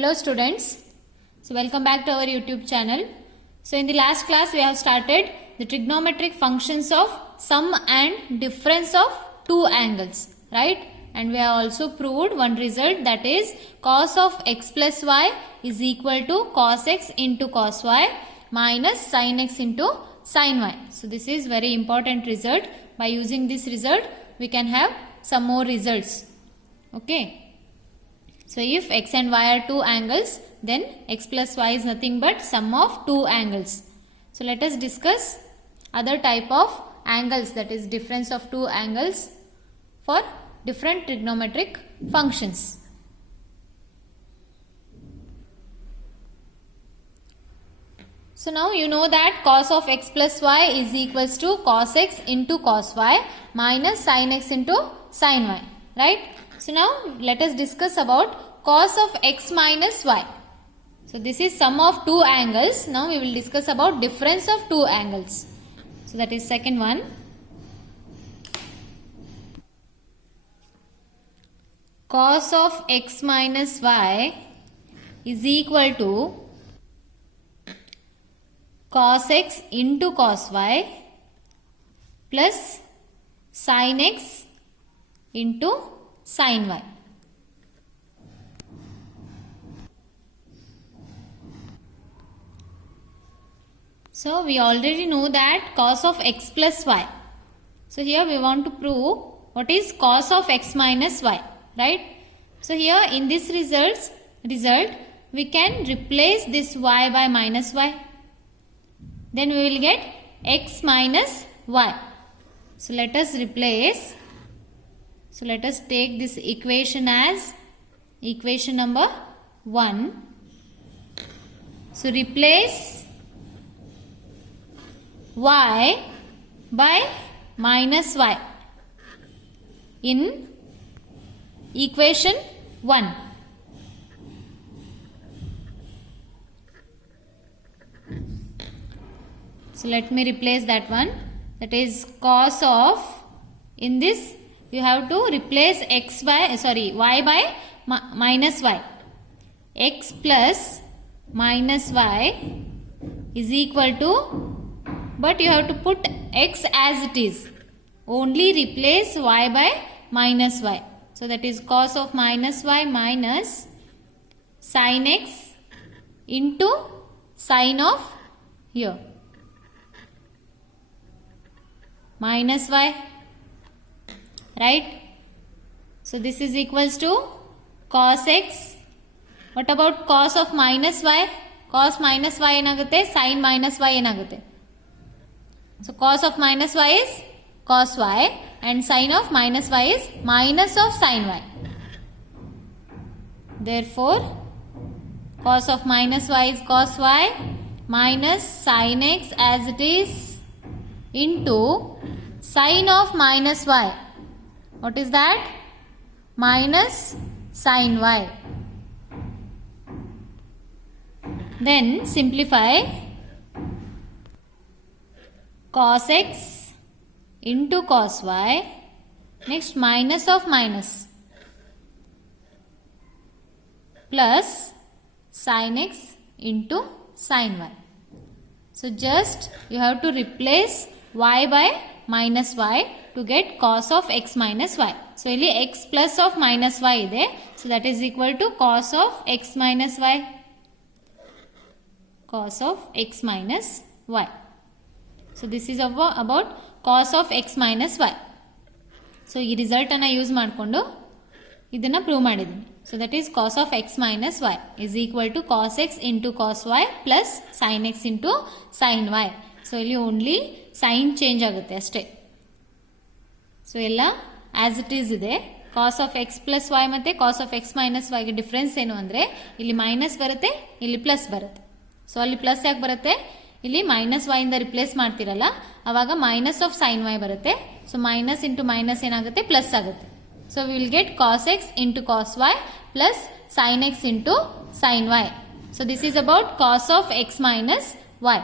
Hello students, so welcome back to our YouTube channel. So in the last class we have started the trigonometric functions of sum and difference of two angles, right? And we have also proved one result, that is cos of x plus y is equal to cos x into cos y minus sin x into sin y. So this is very important result. By using this result we can have some more results. Okay. So if x and y are two angles, then x plus y is nothing but sum of two angles. So let us discuss other type of angles, that is difference of two angles for different trigonometric functions. So now you know that cos of x plus y is equals to cos x into cos y minus sin x into sin y, right? So now let us discuss about cos of x minus y. So this is sum of two angles. Now we will discuss about difference of two angles. So that is second one. Cos of x minus y is equal to cos x into cos y plus sin x into sin y. So we already know that cos of x plus y. So here we want to prove what is cos of x minus y, right? So here in this result we can replace this y by minus y. Then we will get x minus y. So let us replace. So let us take this equation as equation number 1. So replace y by minus y in equation 1. So let me replace that one. That is cos of, in this you have to replace y by minus y. X plus minus y is equal to, but you have to put x as it is. Only replace y by minus y. So that is cos of minus y minus sin x into sin of here minus y, right? So this is equals to cos x. What about cos of minus y? Cos minus y enagutte, sin minus y enagutte. So cos of minus y is cos y and sin of minus y is minus of sin y. Therefore cos of minus y is cos y minus sin x as it is into sin of minus y. What is that? Minus sin y. Then simplify. Cos x into cos y. Next minus of minus plus sin x into sin y. So just you have to replace y by minus y to get cos of x minus y. So ಇಲ್ಲಿ x plus of minus y ಇದೆ. So that is equal to cos of x minus y. Cos of x minus y. So this is about cos of x minus y. So ಈ result ಅನ್ನು use ಮಾಡಿಕೊಂಡು ಇದನ್ನ prove ಮಾಡಿದ್ದೀನಿ. So that is cos of x minus y is equal to cos x into cos y plus sin x into sin y. So ಇಲ್ಲಿ only sin change ಆಗುತ್ತೆ ಅಷ್ಟೇ. So ಎಲ್ಲ as it is ಇದೆ. cos of x plus y ಮತ್ತೆ cos of x minus y ಗೆ difference ಏನು ಅಂದರೆ ಇಲ್ಲಿ ಮೈನಸ್ ಬರುತ್ತೆ, ಇಲ್ಲಿ ಪ್ಲಸ್ ಬರುತ್ತೆ. ಸೊ ಅಲ್ಲಿ ಪ್ಲಸ್ ಯಾಕೆ ಬರುತ್ತೆ? ಇಲ್ಲಿ ಮೈನಸ್ y ಇಂದ ರಿಪ್ಲೇಸ್ ಮಾಡ್ತಿರಲ್ಲ, ಆವಾಗ ಮೈನಸ್ ಆಫ್ sin y ಬರುತ್ತೆ. ಸೊ ಮೈನಸ್ ಇಂಟು ಮೈನಸ್ ಏನಾಗುತ್ತೆ? ಪ್ಲಸ್ ಆಗುತ್ತೆ. So we will get cos x into cos y plus sin x into sin y. So this is about cos of x minus y.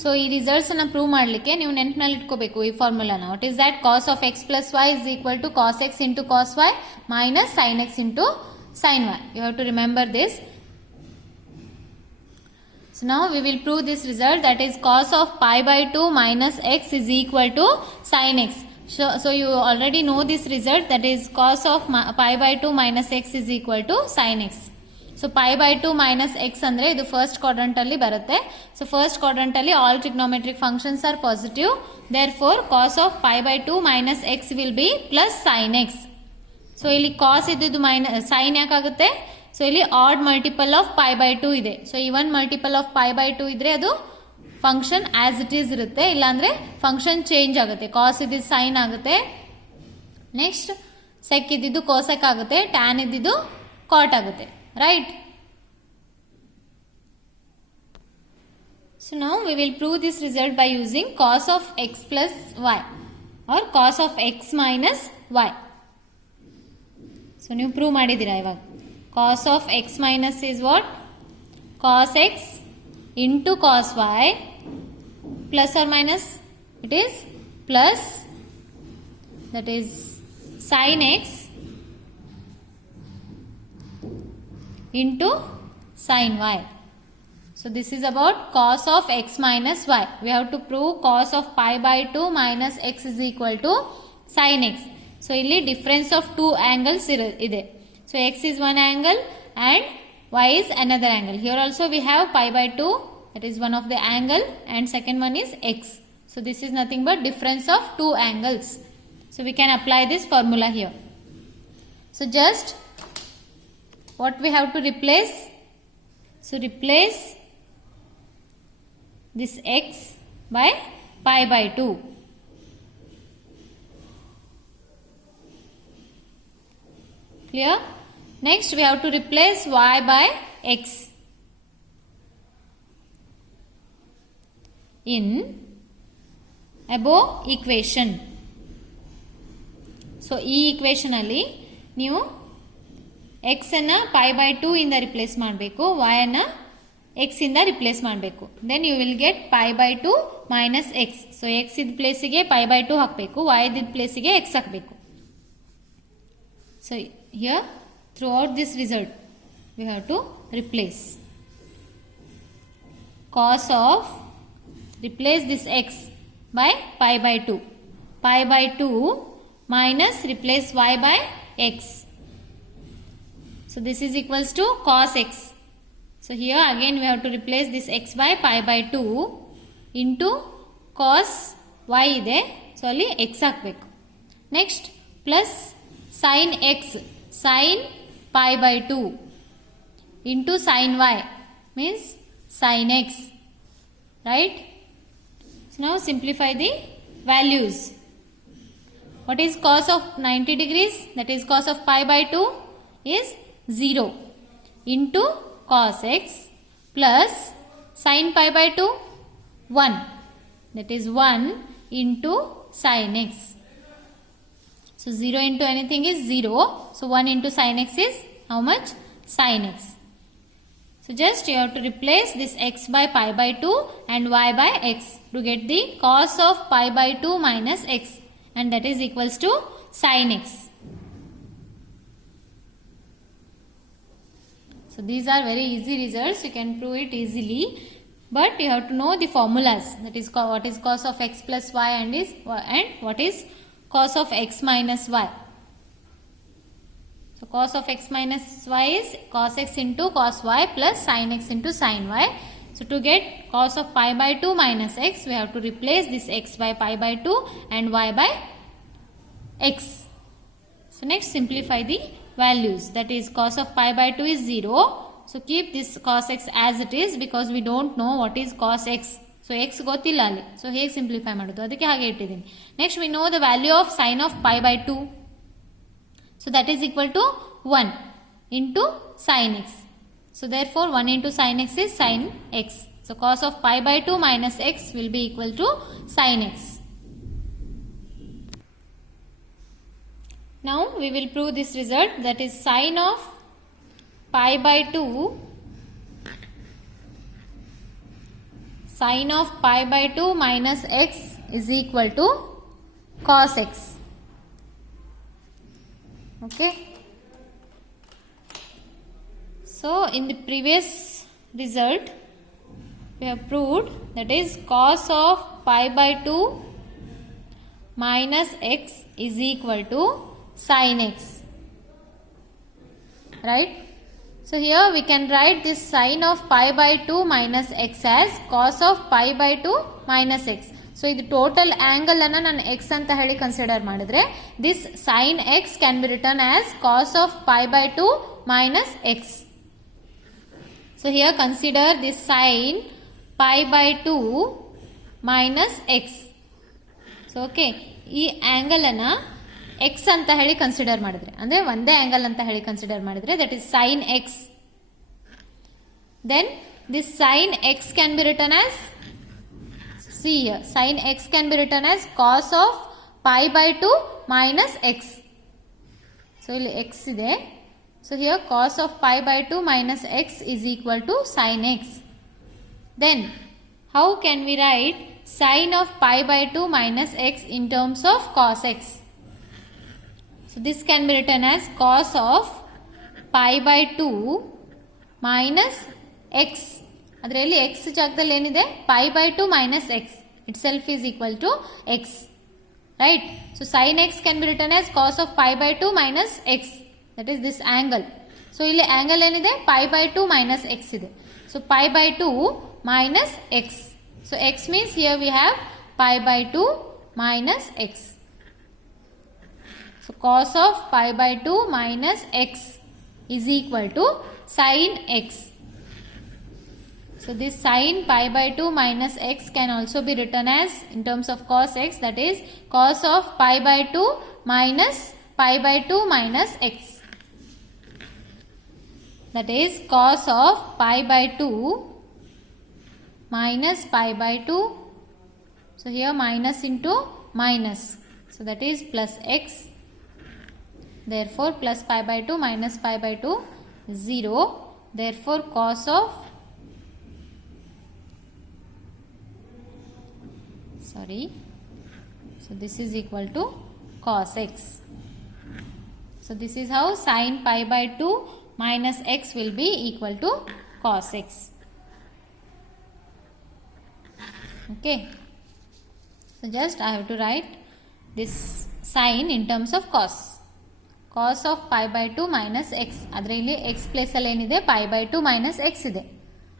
So ಈ results ಅನ್ನು prove ಮಾಡಲಿಕ್ಕೆ ನೀವು ನೆನಪಿನಲ್ಲಿ ಇಟ್ಕೋಬೇಕು ಈ ಫಾರ್ಮುಲಾನ. What is that? cos of x plus y is equal to cos x into cos y minus sin x into sin y. You have to remember this. So now we will prove this result, that is cos of pi by 2 minus x is equal to sin x. So you already know this result, that is cos of pi by 2 minus x is equal to sin x. So pi by 2 minus x ಅಂದರೆ ಇದು first quadrant ಅಲ್ಲಿ ಬರುತ್ತೆ. So first quadrant ಅಲ್ಲಿ all trigonometric functions are positive, therefore cos of pi by 2 minus x will be plus sin x. So ಇಲ್ಲಿ cos ಇದ್ದು minus sine ಯಾಕಾಗುತ್ತೆ, so ಇಲ್ಲಿ odd multiple of pi by 2 ಇದೆ. So even multiple of pi by 2 ಇದ್ರೆ ಅದು function as it is ಇರುತ್ತೆ, ಇಲ್ಲಾಂದ್ರೆ function change ಆಗುತ್ತೆ. ಕಾಸ್ ಇದ್ದಿದ್ದು ಸೈನ್ ಆಗುತ್ತೆ, ನೆಕ್ಸ್ಟ್ ಸೆಕ್ ಇದ್ದಿದ್ದು ಕೋಸೆಕ್ ಆಗುತ್ತೆ, ಟ್ಯಾನ್ ಇದ್ದಿದ್ದು ಕಾಟ್ ಆಗುತ್ತೆ, ರೈಟ್. ಸೊ ನಾವು we will prove this result by using cos of x plus y or cos of x minus y. So ನೀವು ಪ್ರೂವ್ ಮಾಡಿದ್ದೀರಾ ಇವಾಗ. cos of x minus is what? Cos x into cos y plus or minus, it is plus, that is sin x into sin y. So this is about cos of x minus y. We have to prove cos of pi by 2 minus x is equal to sin x. So ಇಲ್ಲಿ difference of two angles ಇದೆ. So x is one angle and y is another angle. Here also we have pi by 2, that is one of the angle, and second one is x. So this is nothing but difference of two angles. So we can apply this formula here. So just what we have to replace? So replace this x by pi by 2. Clear? Next we have to replace y by x in above equation. So ಈ equation ಅಲ್ಲಿ ನೀವು x ಅನ್ನ pi by 2 ಇಂದ replace ಮಾಡಬೇಕು, y ಅನ್ನ x ಇಂದ replace ಮಾಡಬೇಕು. Then you will get pi by 2 minus x. So x ಇದ್ದ ಪ್ಲೇಸಿಗೆ pi by 2 ಹಾಕಬೇಕು, y ಇದ್ದ ಪ್ಲೇಸಿಗೆ x ಹಾಕಬೇಕು. So here throughout this result we have to replace cos of, replace this x by pi by 2, pi by 2 minus replace y by x. So this is equals to cos x. So here again we have to replace this x by pi by 2 into cos y ಇದೆ, so ಅಲ್ಲಿ x ಹಾಕಬೇಕು. Next plus sin x, sin pi by 2 into sin y means sin x, right? So now simplify the values. What is cos of 90 degrees? That is cos of pi by 2 is 0 into cos x plus sin pi by 2 1, that is 1 into sin x. So 0 into anything is 0. So 1 into sin x is how much? Sin x. So just you have to replace this x by pi by 2 and y by x to get the cos of pi by 2 minus x, and that is equals to sin x. So these are very easy results. You can prove it easily, but you have to know the formulas. That is what is cos of x plus y and what is cos of x minus y. So cos of x minus y is cos x into cos y plus sin x into sin y. So to get cos of pi by 2 minus x, we have to replace this x by pi by 2 and y by x. So next simplify the values. That is cos of pi by 2 is 0. So keep this cos x as it is because we don't know what is cos x. So x ಗೊತ್ತಿಲ್ಲ ಅಲ್ಲಿ, so ಹೇಗೆ simplify ಮಾಡೋದು ಅದಕ್ಕೆ ಹಾಗೆ ಇಟ್ಟಿದ್ದೀನಿ. Next we know the value of sine of pi by 2. So that is equal to 1 into sin x. So therefore 1 into sin x is sin x. ಸೊ cos of pi by 2 minus x will be equal to sin x. Now we will prove this result, that is sin of pi by 2, sin of pi by 2 minus x is equal to cos x. Okay. So in the previous result we have proved that is cos of pi by 2 minus x is equal to sin x, right? So here we can write this sin of pi by 2 minus x as cos of pi by 2 minus x. So ಇದು total angle ಅನ್ನು ನಾನು x ಅಂತ ಹೇಳಿ consider ಮಾಡಿದ್ರೆ this sin x can be written as cos of pi by 2 minus x. So here consider this sin pi by 2 minus x. So okay, ಈ angle ಅನ್ನು x ಅಂತ ಹೇಳಿ ಕನ್ಸಿಡರ್ ಮಾಡಿದ್ರೆ ಅಂದರೆ ಒಂದೇ ಆಂಗಲ್ ಅಂತ ಹೇಳಿ ಕನ್ಸಿಡರ್ ಮಾಡಿದ್ರೆ that is sin x. Then this sin x can be written as, see here, sin x can be written as cos of pi by 2 minus x. So ಇಲ್ಲಿ x ಇದೆ. So here cos of pi by 2 minus x is equal to sin x. Then how can we write sin of pi by 2 minus x in terms of cos x? So this can be written as cos of pi by 2 minus x. ಅದರಲ್ಲಿ x ಜಾಗದಲ್ಲಿ ಏನಿದೆ pi by 2 minus x itself is equal to x, right? So sin x can be written as cos of pi by 2 minus x, that is this angle. So ಇಲ್ಲಿ angle ಏನಿದೆ pi by 2 minus x ಇದೆ. So pi by 2 minus x. So x means here we have pi by 2 minus x. So cos of pi by 2 minus x is equal to sin x. So this sin pi by 2 minus x can also be written as in terms of cos x, that is cos of pi by 2 minus pi by 2 minus x. That is cos of pi by 2 minus pi by 2. So here minus into minus. So that is plus x. Therefore plus pi by 2 minus pi by 2 is 0. Therefore cos of, sorry, so this is equal to cos x. So this is how sin pi by 2 minus x will be equal to cos x. Okay, so just I have to write this sin in terms of cos. Cos of pi by 2 minus x, ಆದರೆ ಇಲ್ಲಿ x place ಅಲ್ಲಿ ಏನಿದೆ pi by 2 minus x ಇದೆ.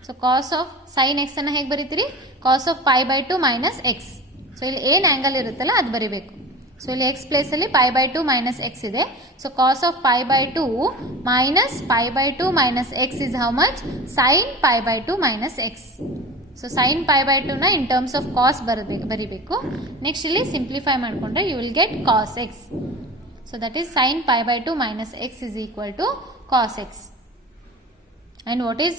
So cos of sin x ಅನ್ನು ಹೇಗೆ ಬರೀತೀರಿ, cos of pi by 2 minus x. So ಇಲ್ಲಿ ಏನು angle ಇರುತ್ತಲ್ಲ ಅದು ಬರೀಬೇಕು. ಸೊ ಇಲ್ಲಿ x ಪ್ಲೇಸ್ ಅಲ್ಲಿ pi by 2 minus x ಇದೆ. So cos of pi by 2 minus pi by 2 minus x is how much, sin pi by 2 minus x. So sin pi by 2 ನ in terms of cos ಬರೀಬೇಕು. Next ಇಲ್ಲಿ simplify ಮಾಡಿಕೊಂಡ್ರೆ you will get cos x. So that is sin pi by 2 minus x is equal to cos x. And what is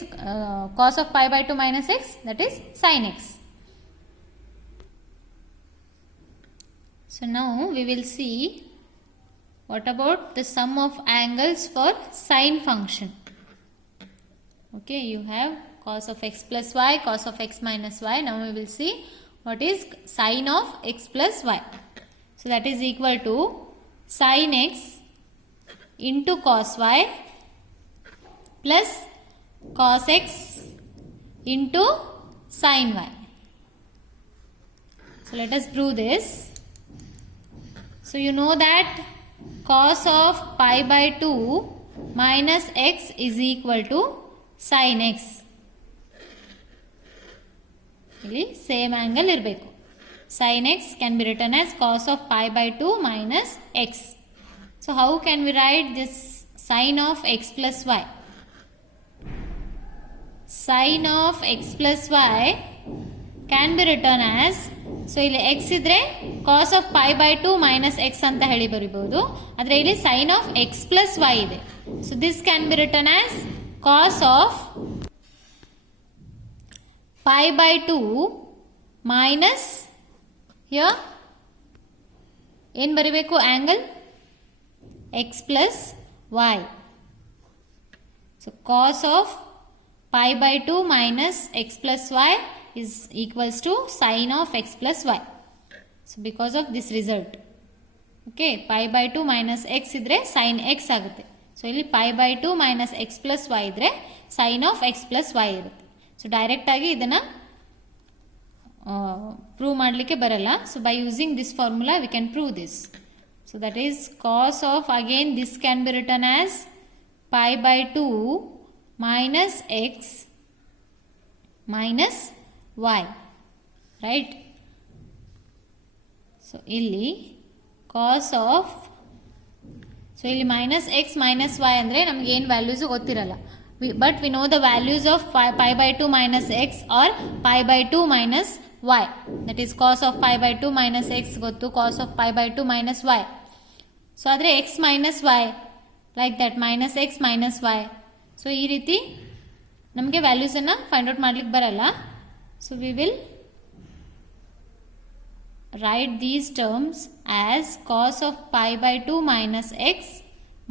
cos of pi by 2 minus x? That is sin x. So now we will see what about the sum of angles for sine function. Okay, you have cos of x plus y, cos of x minus y. Now we will see what is sine of x plus y. So that is equal to sin x into cos y plus cos x into sin y. So let us prove this. So you know that cos of pi by 2 minus x is equal to sin x. ಇಲ್ಲಿ same angle ಇರಬೇಕು. Sin x can be written as cos of pi by 2 minus x. So how can we write this sin of x plus y? Sin of x plus y can be written as, so ಇಲ್ಲಿ x ಇದ್ರೆ cos of pi by 2 minus x ಅಂತ ಹೇಳಿ ಬರೀಬಹುದು. ಆದರೆ ಇಲ್ಲಿ sin of x plus y ಇದೆ. So this can be written as cos of pi by 2 minus, here ಏನು ಬರೀಬೇಕು angle x plus y. So cos of pi by 2 minus x plus y is equals to sin of x plus y. So because of this result, okay, pi by 2 minus x ಇದ್ರೆ sin x ಆಗುತ್ತೆ. So ಇಲ್ಲಿ π/2 minus x plus y ಇದ್ದರೆ sine of x plus y ಇರುತ್ತೆ. So ಡೈರೆಕ್ಟಾಗಿ ಇದನ್ನು prove ಮಾಡಲಿಕ್ಕೆ ಬರಲ್ಲ. So by using this formula we can prove this. So that is cos of, again this can be return as π/2 minus x minus y, right. So ಇಲ್ಲಿ cos of, so ಇಲ್ಲಿ minus x minus y ಅಂದರೆ ನಮ್ಗೆ ಏನು values ಗೊತ್ತಿರಲ್ಲ. But we know the values of π/2 minus x or π/2 minus y. That is cos of π/2 minus x ಗೊತ್ತು, cos of π/2 minus y. So ಆದರೆ x minus y like that, minus x minus y. So ಈ ರೀತಿ ನಮಗೆ ವ್ಯಾಲ್ಯೂಸನ್ನು find out ಮಾಡ್ಲಿಕ್ಕೆ ಬರಲ್ಲ. So we will write these terms as cos of π/2 minus x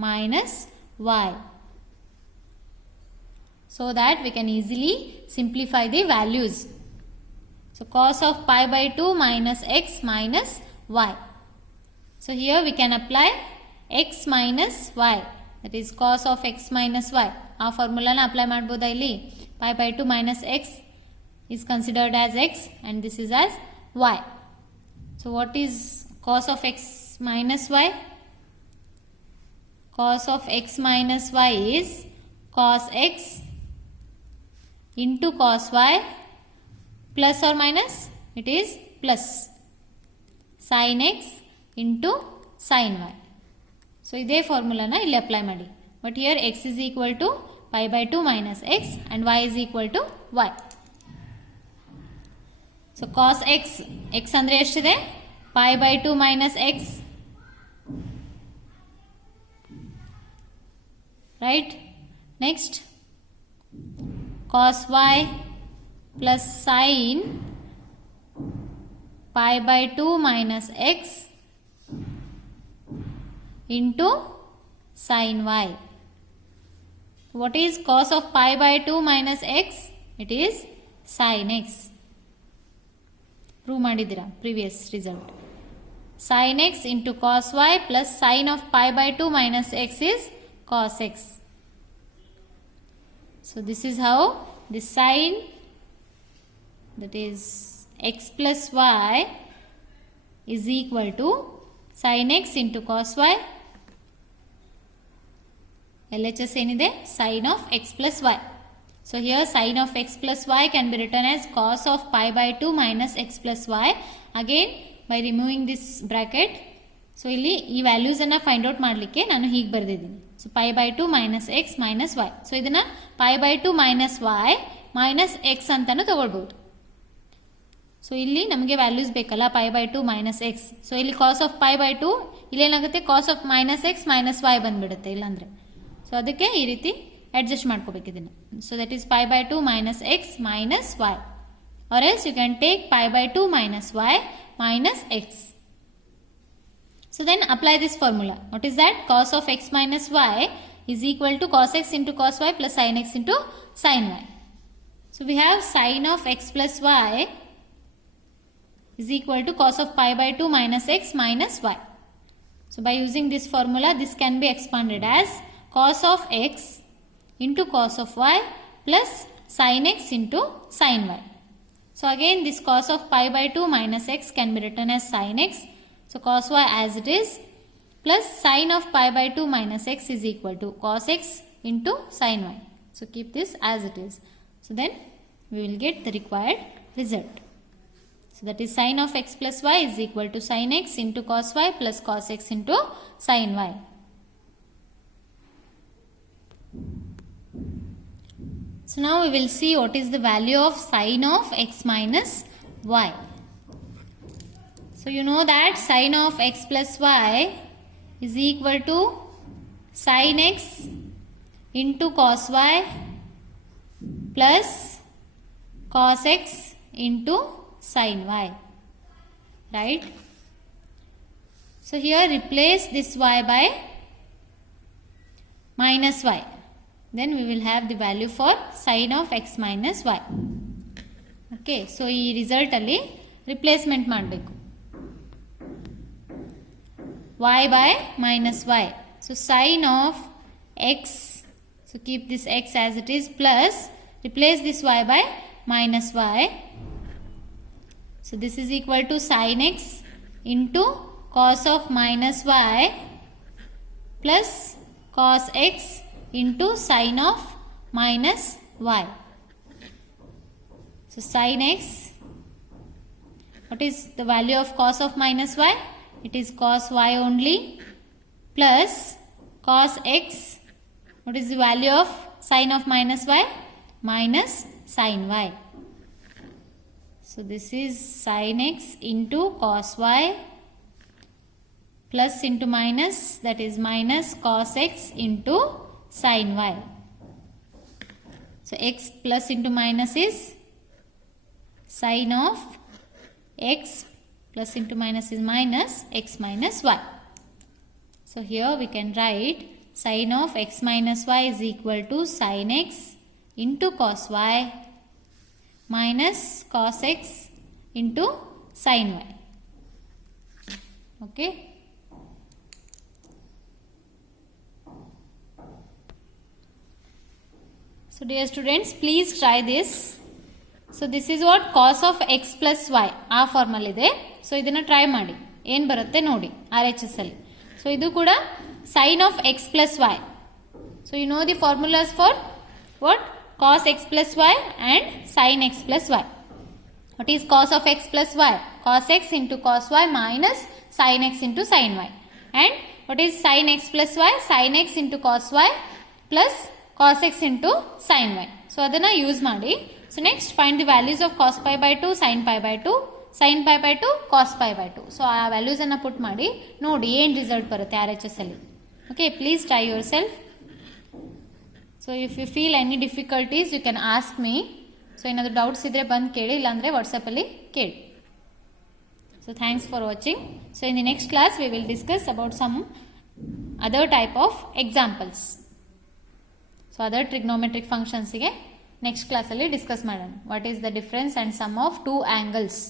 minus y, so that we can easily simplify the values. So cos of π/2 minus x minus y. So here we can apply x minus y, that is cos of x minus y. ಆ ಫಾರ್ಮುಲಾನ apply ಮಾಡ್ಬೋದಾ ಇಲ್ಲಿ? π/2 minus x is considered as x and this is as y. So what is cos of x minus y? Cos of x minus y is cos x into cos y plus or minus, it is plus sin x into sin y. So ಇದೇ ಫಾರ್ಮುಲಾನ ಇಲ್ಲಿ apply ಮಾಡಿ. But here x is equal to π/2 minus x and y is equal to y. So cos x, x ಅಂದರೆ ಎಷ್ಟಿದೆ? π/2 minus x, right. Next cos y plus sine π/2 minus x into sine y. What is cos of π/2 minus x? It is sin x. Prove ಮಾಡಿದ್ದೀರಾ previous result. sin x into cos y plus sin of π/2 minus x is cos x. So this is how the sin, that is x plus y, is equal to sin x into cos y. LHS ಏನಿದೆ? sin of x plus y. So here sin of x plus y can be written as cos of π/2 minus x plus y. Again by removing this bracket. So ಇಲ್ಲಿ ಈ ವ್ಯಾಲ್ಯೂಸನ್ನು find out ಮಾಡಲಿಕ್ಕೆ ನಾನು ಹೀಗೆ ಬರೆದಿದ್ದೀನಿ. So π/2 minus x minus y. So ಇದನ್ನು π/2 minus Y minus X ಅಂತಲೂ ತೊಗೊಳ್ಬೋದು. So ಇಲ್ಲಿ ನಮಗೆ ವ್ಯಾಲ್ಯೂಸ್ ಬೇಕಲ್ಲ, π/2 ಮೈನಸ್ ಎಕ್ಸ್. ಸೊ ಇಲ್ಲಿ ಕಾಸ್ ಆಫ್ π/2, ಇಲ್ಲೇನಾಗುತ್ತೆ cos of minus x minus y ಬಂದುಬಿಡುತ್ತೆ ಇಲ್ಲಾಂದರೆ. ಸೊ ಅದಕ್ಕೆ ಈ ರೀತಿ ಅಡ್ಜಸ್ಟ್ ಮಾಡ್ಕೋಬೇಕು ಇದನ್ನು. So that is π/2 minus x minus y, or else you can take π/2 minus y minus x. So then apply this formula. What is that? Cos of x minus y is equal to cos x into cos y plus sin x into sin y. So we have sin of x plus y is equal to cos of π/2 minus x minus y. So by using this formula, this can be expanded as cos of x into cos of y plus sin x into sin y. So again this cos of π/2 minus x can be written as sin x. So cos y as it is plus sin of π/2 minus x is equal to cos x into sin y. So keep this as it is. So then we will get the required result. So that is sin of x plus y is equal to sin x into cos y plus cos x into sin y. So now we will see what is the value of sin of x minus y. So you know that sin of x plus y is equal to sin x into cos y plus cos x into sin y, right? So here replace this y by minus y. Then we will have the value for sin of x minus y. Okay, so ಈ result ಅಲ್ಲಿ replacement ಮಾಡಬೇಕು. y by minus y. So sin of x, so keep this x as it is, plus replace this y by minus y. So this is equal to sin x into cos of minus y plus cos x into sin of minus y. So sin x, what is the value of cos of minus y? It is cos y only, plus cos x, what is the value of sin of minus y? Minus sin y. So this is sin x into cos y plus into minus, that is minus cos x into sin y. So x plus into minus is sin of x, plus into minus is minus x minus y. So here we can write sin of x minus y is equal to sin x into cos y minus cos x into sin y. Okay. So dear students, please try this. So this is what cos of x plus y ಆ formal ಇದೆ. So ಇದನ್ನು try ಮಾಡಿ ಏನು ಬರುತ್ತೆ ನೋಡಿ RHS ಅಲ್ಲಿ. So ಇದು ಕೂಡ sin of x plus y. So you know the formulas for what? Cos x plus y and sin x plus y. What is cos of x plus y? Cos x into cos y minus sin x into sin y. And what is sin x plus y? Sin x into cos y plus cos x into sin y. So ಅದನ್ನು use ಮಾಡಿ. So next find the values of cos pi by 2, sin pi by 2, sin pi by 2, cos pi by 2. So ಆ ವ್ಯಾಲ್ಯೂಸನ್ನು ಪುಟ್ ಮಾಡಿ ನೋಡಿ ಏನು result ಬರುತ್ತೆ RHS ಅಲ್ಲಿ. Okay, please try yourself. So if you feel any difficulties you can ask me. So ಏನಾದರೂ doubts ಇದ್ದರೆ ಬಂದು ಕೇಳಿ, ಇಲ್ಲಾಂದರೆ ವಾಟ್ಸಪ್ಪಲ್ಲಿ ಕೇಳಿ. So thanks for watching. So in the next class we will discuss about some other type of examples. So other trigonometric ಫಂಕ್ಷನ್ಸಿಗೆ next ಕ್ಲಾಸಲ್ಲಿ discuss ಮಾಡೋಣ. What is the difference and sum of two angles.